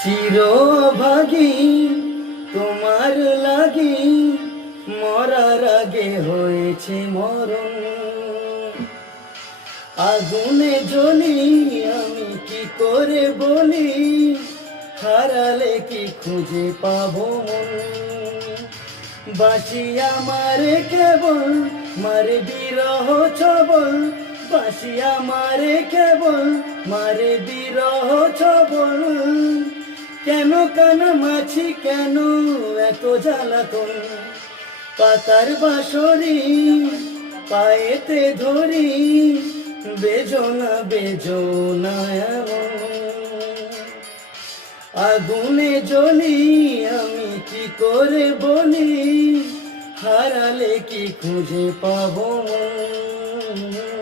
চিরভাগী তোমার লাগি মরার আগে হয়েছে মরণ। আগুনে জ্বলি আমি কি করে বলি, হারালে কি খুঁজে পাবো মন। বাঁশি আমারে কেবল মারে বিরহ ছবল, বাঁশি আমারে কেবল মারে বিরহ ছবল। কেন কানামাছি কেন এত জ্বালাতন, পাতার বাঁশরি পায়েতে ধরি বেজনা বেজনা এমন। আগুনে জ্বলি আমি কি করে বলি, হারালে কি খুঁজে পাবো মন।